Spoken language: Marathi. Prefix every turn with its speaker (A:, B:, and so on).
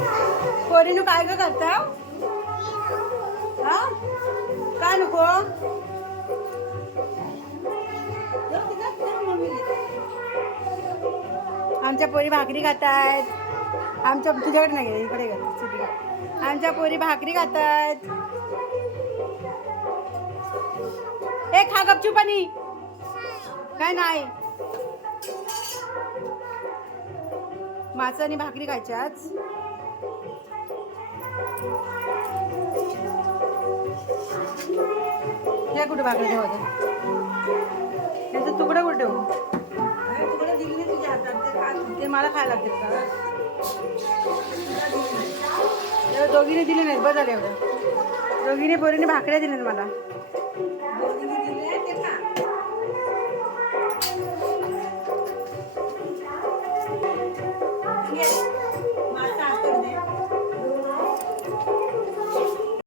A: पोरीनं काय ग करता? हा? काय नको? आमच्या पोरी भाकरी खातायत. आमच्या तुझ्याकडे नाही इकडे आमच्या पोरी भाकरी खातायत. ए खा गपचू पाणी काय नाही? मासं आणि भाकरी खायच्याच आज. हे कुठे भाकरी ठेवते त्याचं तुकडं कुठे ठेवू? ते मला खायला लागतील का? दोघीने दिले नाहीत बरं झालं एवढं. दोघीने पोरीने भाकऱ्या दिल्यात मला.